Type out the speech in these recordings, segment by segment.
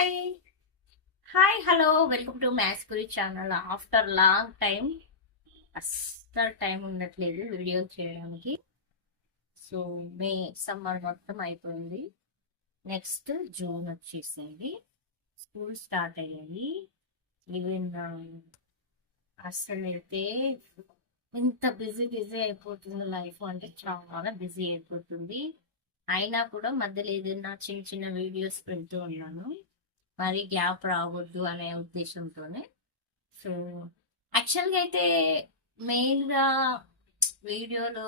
Hi hi hello welcome to maths గురి channel. After long time అస్సలు time ఉండట్లేదు video చేయడానికి. సో మే సమ్మర్ మొత్తం అయిపోయింది. నెక్స్ట్ జూన్ వచ్చేసింది, స్కూల్ స్టార్ట్ అయ్యాయి. ఈవెన్ అస్సలు అయితే ఇంత బిజీ అయిపోతుంది లైఫ్, అంటే చాలా బిజీ అయిపోతుంది. అయినా కూడా మధ్యలో ఏదైనా చిన్న చిన్న వీడియోస్ పెడుతూ ఉన్నాను, మరి గ్యాప్ రావద్దు అనే ఉద్దేశంతోనే. సో యాక్చువల్గా అయితే మెయిన్గా వీడియోలు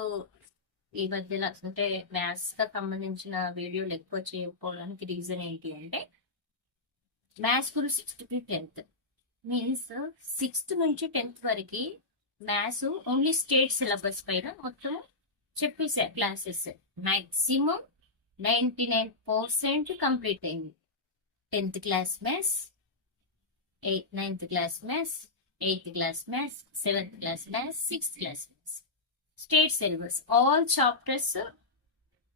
ఈ మధ్యలో అంటే మ్యాథ్స్కి సంబంధించిన వీడియోలు ఎక్కువ చేయకపోవడానికి రీజన్ ఏంటి అంటే, maths Guru 6th to 10th means 6th నుంచి 10th వరకు మ్యాథ్స్ ఓన్లీ స్టేట్ సిలబస్ పైన మొత్తం చెప్పేసా క్లాసెస్. మ్యాక్సిమం 99% కంప్లీట్ అయింది. 10th class maths, 9th class maths, 8th class maths, 7th class maths, 6th class maths. State syllabus, all chapters,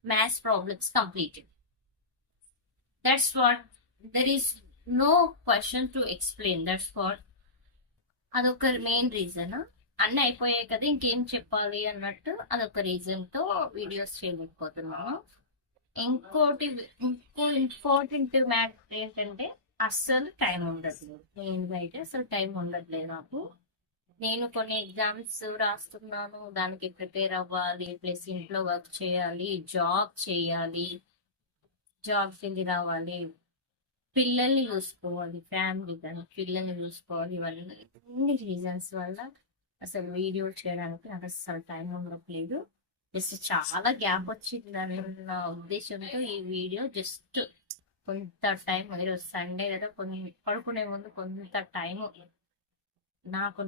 maths problems completed. That's what, there is no question to explain. That's what, అదొక main reason. అన్నీ అయిపోయాయి కదా ఇంకేం చెప్పాలి అన్నట్టు అదొక రీజన్తో videos చేయలేకపోతున్నాను. ఇంకో ఇంపార్టెంట్ మ్యాటర్ ఏంటంటే అస్సలు టైం ఉండట్లేదు. మెయిన్గా అయితే అసలు టైం ఉండట్లేదు నాకు. నేను కొన్ని ఎగ్జామ్స్ రాస్తున్నాను, దానికి ప్రిపేర్ అవ్వాలి, ప్లస్ ఇంట్లో వర్క్ చేయాలి, జాబ్కి వెళ్ళి రావాలి, పిల్లల్ని చూసుకోవాలి, ఫ్యామిలీ కానీ పిల్లల్ని చూసుకోవాలి. ఇవన్నీ అన్ని రీజన్స్ వల్ల అసలు వీడియో చేయడానికి నాకు అసలు టైం ఉండట్లేదు. జస్ట్ చాలా గ్యాప్ వచ్చింది అనే నా ఉద్దేశంతో ఈ వీడియో జస్ట్ కొంత టైం, ఈరోజు సండే కదా, కొన్ని పడుకునే ముందు కొంత టైం నాకు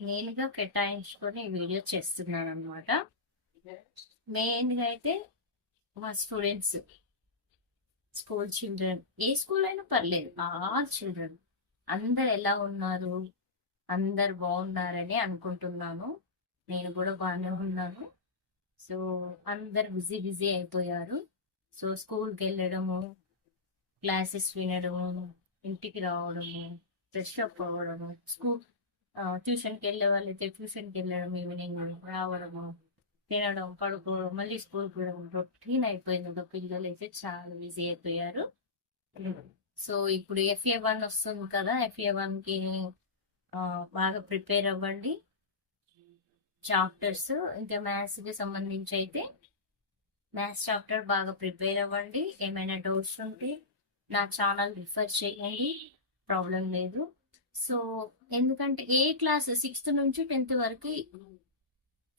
నేనుగా కేటాయించుకొని ఈ వీడియో చేస్తున్నాను అనమాట. మెయిన్గా అయితే మా స్టూడెంట్స్, స్కూల్ చిల్డ్రన్, ఏ స్కూల్ అయినా పర్లేదు, ఆల్ చిల్డ్రన్ అందరు ఎలా ఉన్నారు, అందరు బాగున్నారని అనుకుంటున్నాను. నేను కూడా బాగానే ఉన్నాను. సో అందరు బిజీ అయిపోయారు. సో స్కూల్కి వెళ్ళడము, క్లాసెస్ వినడము, ఇంటికి రావడము, ఫ్రెష్ అప్ అవ్వడము, ట్యూషన్కి వెళ్ళే వాళ్ళైతే ట్యూషన్కి వెళ్ళడం, ఈవినింగ్ రావడము, తినడం, పడుకోవడం, మళ్ళీ స్కూల్కి వెళ్ళడం, రొటీన్ అయిపోయింది. పిల్లలు అయితే చాలా బిజీ అయిపోయారు. సో ఇప్పుడు FA1 వస్తుంది కదా, FA1కి బాగా ప్రిపేర్ అవ్వండి. చాప్టర్స్ ఇంకా మ్యాథ్స్కి సంబంధించి అయితే మ్యాథ్స్ చాప్టర్ బాగా ప్రిపేర్ అవ్వండి. ఏమైనా డౌట్స్ ఉంటే నా ఛానల్ రిఫర్ చేయండి, ప్రాబ్లం లేదు. సో ఎందుకంటే ఏ క్లాస్ 6th నుంచి 10th వరకు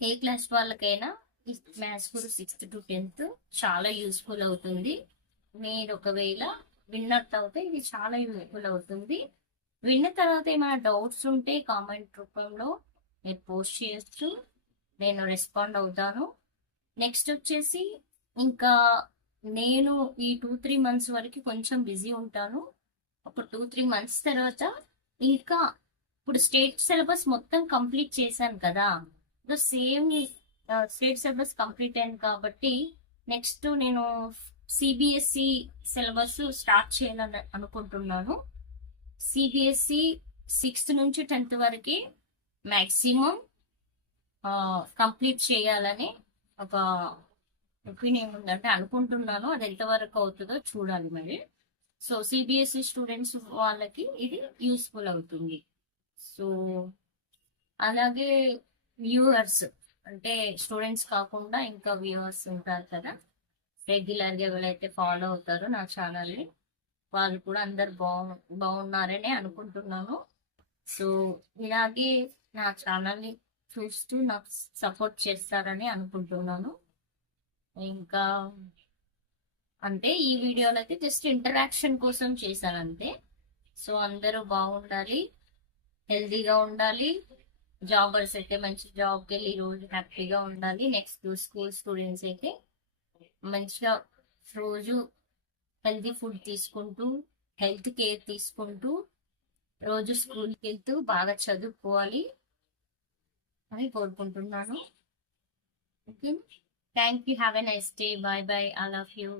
ఏ క్లాస్ వాళ్ళకైనా ఈ మ్యాథ్స్ కూడా 6th to 10th చాలా యూస్ఫుల్ అవుతుంది. మీరు ఒకవేళ విన్నట్టు అయితే ఇది చాలా యూస్ఫుల్ అవుతుంది. విన్న తర్వాత ఏమైనా డౌట్స్ ఉంటే కామెంట్ రూపంలో మీరు పోస్ట్ చేయొచ్చు, నేను రెస్పాండ్ అవుతాను. నెక్స్ట్ వచ్చేసి ఇంకా నేను ఈ 2-3 months వరకు కొంచెం బిజీ ఉంటాను. ఒక 2-3 months తర్వాత ఇంకా ఇప్పుడు స్టేట్ సిలబస్ మొత్తం కంప్లీట్ చేశాను కదా, సేమ్ స్టేట్ సిలబస్ కంప్లీట్ అయింది కాబట్టి నెక్స్ట్ నేను CBSE సిలబస్ స్టార్ట్ చేయాలని అనుకుంటున్నాను. CBSE 6th నుంచి 10th వరకు మ్యాక్సిమం కంప్లీట్ చేయాలని ఒక ఒపీనియన్ ఉందంటే అనుకుంటున్నాను. అది ఎంతవరకు అవుతుందో చూడాలి మరి. సో CBSE స్టూడెంట్స్ వాళ్ళకి ఇది యూస్ఫుల్ అవుతుంది. సో అలాగే వ్యూవర్స్ అంటే స్టూడెంట్స్ కాకుండా ఇంకా వ్యూవర్స్ ఉంటారు కదా, రెగ్యులర్గా ఎవరైతే ఫాలో అవుతారో నా ఛానల్ని, వాళ్ళు కూడా అందరు బాగున్నారని అనుకుంటున్నాను. సో ఇలాగే నా ఛానల్ని చూస్తూ నాకు సపోర్ట్ చేస్తారని అనుకుంటున్నాను. ఇంకా అంటే ఈ వీడియోలో అయితే జస్ట్ ఇంటరాక్షన్ కోసం చేశాను అంతే. సో అందరూ బాగుండాలి, హెల్తీగా ఉండాలి. జాబర్స్ అయితే మంచి జాబ్కి వెళ్ళి రోజు హ్యాపీగా ఉండాలి. నెక్స్ట్ స్కూల్ స్టూడెంట్స్ అయితే మంచిగా రోజు హెల్తీ ఫుడ్ తీసుకుంటూ, హెల్త్ కేర్ తీసుకుంటూ, రోజు స్కూల్కి వెళ్తూ బాగా చదువుకోవాలి అని కోరుకుంటున్నాను. Okay, thank you, have a nice day, bye bye, I love you.